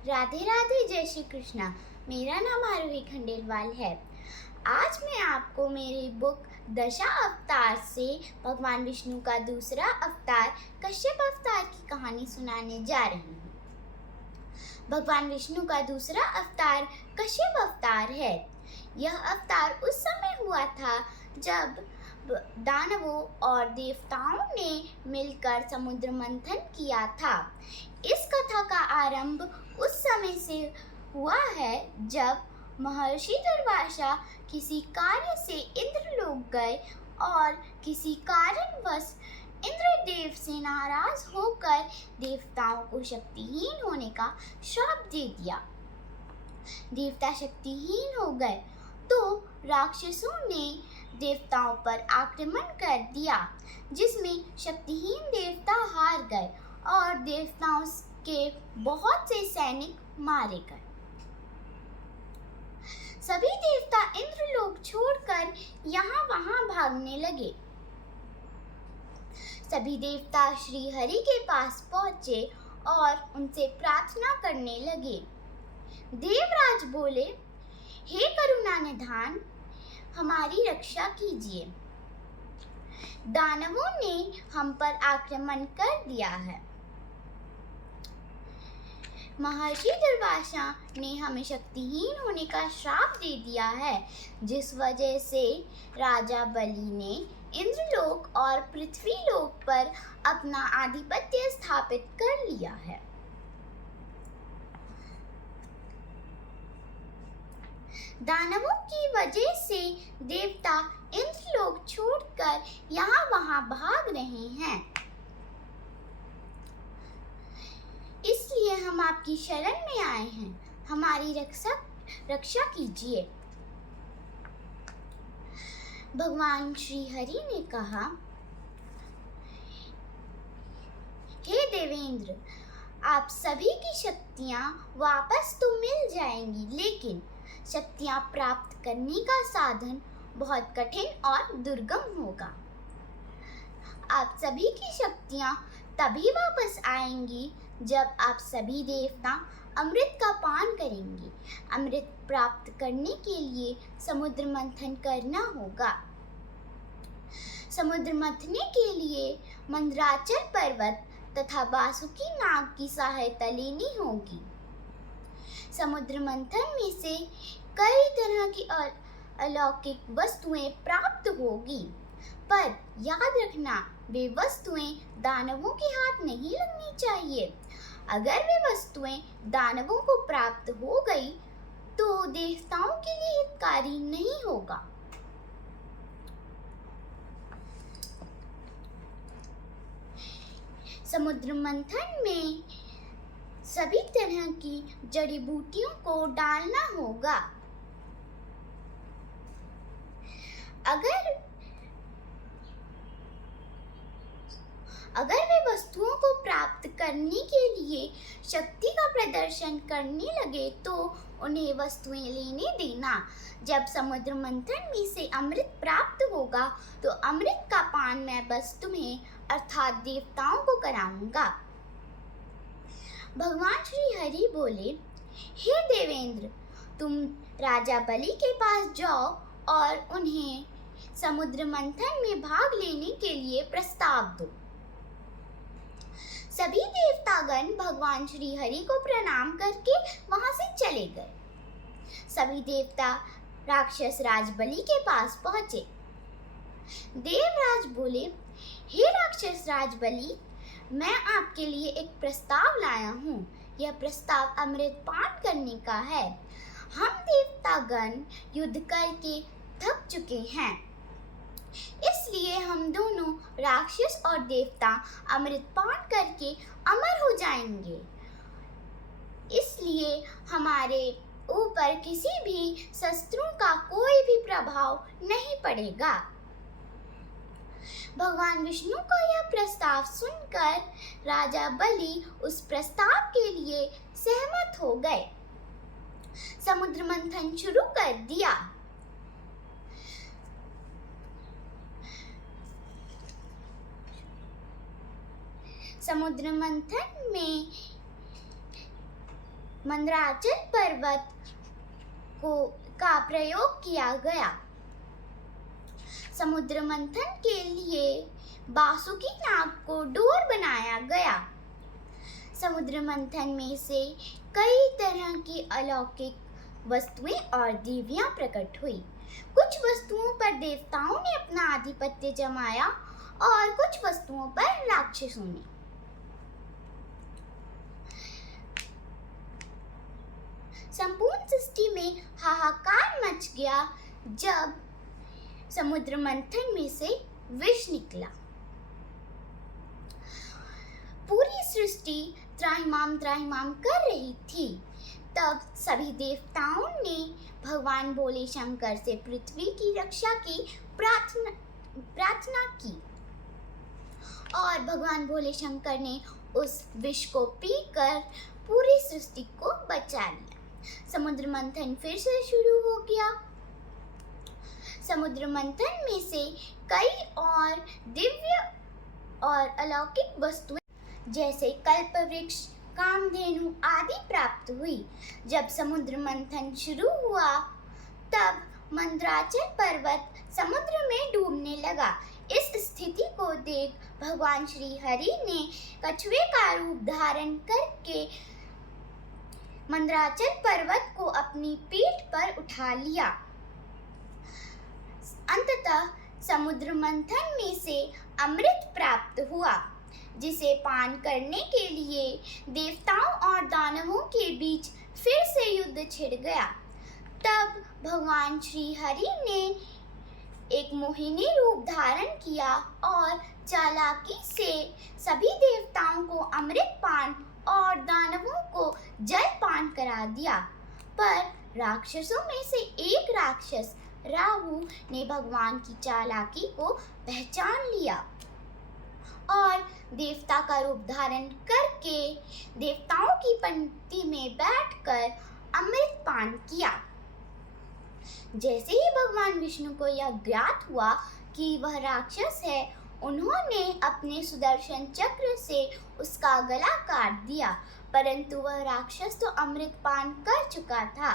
राधे राधे, जय श्री कृष्णा। मेरा नाम आरोही खंडेलवाल है। आज मैं आपको मेरी बुक दशा अवतार से भगवान विष्णु का दूसरा अवतार कश्यप अवतार की कहानी सुनाने जा रही हूँ। भगवान विष्णु का दूसरा अवतार कश्यप अवतार है। यह अवतार उस समय हुआ था जब दानवों और देवताओं ने मिलकर समुद्र मंथन किया था। इस कथा का आरंभ उस समय से हुआ है जब महर्षि दुर्वासा किसी कार्य से इंद्रलोक गए और किसी कारणवश इंद्रदेव से नाराज होकर देवताओं को शक्तिहीन होने का श्राप दे दिया। देवता शक्तिहीन हो गए तो राक्षसों ने देवताओं पर आक्रमण कर दिया, जिसमें शक्तिहीन देवता हार गए और देवताओं के बहुत से सैनिक मारे गए। सभी देवता इंद्रलोक छोड़कर यहाँ वहाँ भागने लगे। सभी देवता श्री हरि के पास पहुँचे और उनसे प्रार्थना करने लगे। देवराज बोले, हे करुणा निधान, हमारी रक्षा कीजिए। दानवों ने हम पर आक्रमण कर दिया है। महर्षि दुर्वासा ने हमें शक्तिहीन होने का श्राप दे दिया है, जिस वजह से राजा बलि ने इंद्रलोक और पृथ्वीलोक पर अपना आधिपत्य स्थापित कर लिया है। दानवों की वजह से देवता इंद्रलोक छोड़कर यहाँ वहाँ भाग रहे हैं, इसलिए हम आपकी शरण में आए हैं। हमारी रक्षा कीजिए। भगवान श्री हरि ने कहा, हे देवेंद्र, आप सभी की शक्तियाँ वापस तो मिल जाएंगी, लेकिन शक्तियाँ प्राप्त करने का साधन बहुत कठिन और दुर्गम होगा। आप सभी की शक्तियाँ तभी वापस आएंगी जब आप सभी देवता अमृत का पान करेंगे। अमृत प्राप्त करने के लिए समुद्र मंथन करना होगा। समुद्र मंथने के लिए मंदराचल पर्वत तथा वासुकी नाग की सहायता लेनी होगी। समुद्र मंथन में से कई तरह की अलौकिक वस्तुएं प्राप्त होगी, पर याद रखना, वे वस्तुएं दानवों के हाथ नहीं लगनी चाहिए। अगर वे वस्तुएं दानवों को प्राप्त हो गई तो देवताओं के लिए हितकारी नहीं होगा। समुद्र मंथन में सभी तरह की जड़ी बूटियों को डालना होगा। अगर वे वस्तुओं को प्राप्त करने के लिए शक्ति का प्रदर्शन करने लगे तो उन्हें वस्तुएं लेने देना। जब समुद्र मंथन में से अमृत प्राप्त होगा तो अमृत का पान मैं बस तुम्हें अर्थात देवताओं को कराऊंगा। भगवान श्री हरि बोले, हे देवेंद्र, तुम राजा बलि के पास जाओ और उन्हें समुद्र मंथन में भाग लेने के लिए प्रस्ताव दो। सभी देवतागण भगवान श्री हरि को प्रणाम करके वहां से चले गए। सभी देवता राक्षस राज बलि के पास पहुंचे। देवराज बोले, हे राक्षस राज बलि, मैं आपके लिए एक प्रस्ताव लाया हूँ। यह प्रस्ताव अमृत पान करने का है। हम देवतागण युद्ध करके थक चुके हैं, इसलिए हम दोनों राक्षस और देवता अमृत पान करके अमर हो जाएंगे। इसलिए हमारे ऊपर किसी भी शस्त्रों का कोई भी प्रभाव नहीं पड़ेगा। भगवान विष्णु का यह प्रस्ताव सुनकर राजा बलि उस प्रस्ताव के लिए सहमत हो गए। समुद्र मंथन शुरू कर दिया। समुद्र मंथन में मंदराचल पर्वत का प्रयोग किया गया। समुद्र मंथन के लिए बासुकी नाग को डोर बनाया गया। समुद्र मंथन में से कई तरह की अलौकिक वस्तुएं और देवियां प्रकट हुई। कुछ वस्तुओं पर देवताओं ने अपना आधिपत्य जमाया और कुछ वस्तुओं पर राक्षसों ने। संपूर्ण सृष्टि में हाहाकार मच गया जब समुद्र मंथन में से विष निकला। पूरी सृष्टि त्राहिमाम त्राहिमाम कर रही थी। तब सभी देवताओं ने भगवान भोले शंकर से पृथ्वी की रक्षा की प्रार्थना की और भगवान भोले शंकर ने उस विष को पीकर पूरी सृष्टि को बचा लिया। समुद्र मंथन फिर से शुरू हो गया। समुद्र मंथन में से कई और दिव्य और अलौकिक वस्तुएं जैसे कल्पवृक्ष, कामधेनु आदि प्राप्त हुई। जब समुद्र मंथन शुरू हुआ तब मंदराचल पर्वत समुद्र में डूबने लगा। इस स्थिति को देख भगवान श्री हरि ने कछुए का रूप धारण करके मंदराचल पर्वत को अपनी पीठ पर उठा लिया। अंततः समुद्र मंथन में से अमृत प्राप्त हुआ, जिसे पान करने के लिए देवताओं और दानवों के बीच फिर से युद्ध छिड़ गया। तब भगवान श्री हरि ने एक मोहिनी रूप धारण किया और चालाकी से सभी देवताओं को अमृत पान और दानवों को जल पान करा दिया। पर राक्षसों में से एक राक्षस राहु ने भगवान की चालाकी को पहचान लिया और देवता का रूप धारण करके देवताओं की पंक्ति में बैठकर अमृत पान किया। जैसे ही भगवान विष्णु को यह ज्ञात हुआ कि वह राक्षस है, उन्होंने अपने सुदर्शन चक्र से उसका गला काट दिया, परंतु वह राक्षस तो अमृत पान कर चुका था,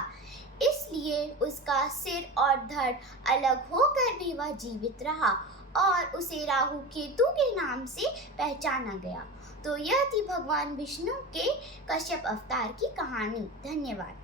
इसलिए उसका सिर और धड़ अलग होकर भी वह जीवित रहा और उसे राहु केतु के नाम से पहचाना गया। तो यह थी भगवान विष्णु के कश्यप अवतार की कहानी। धन्यवाद।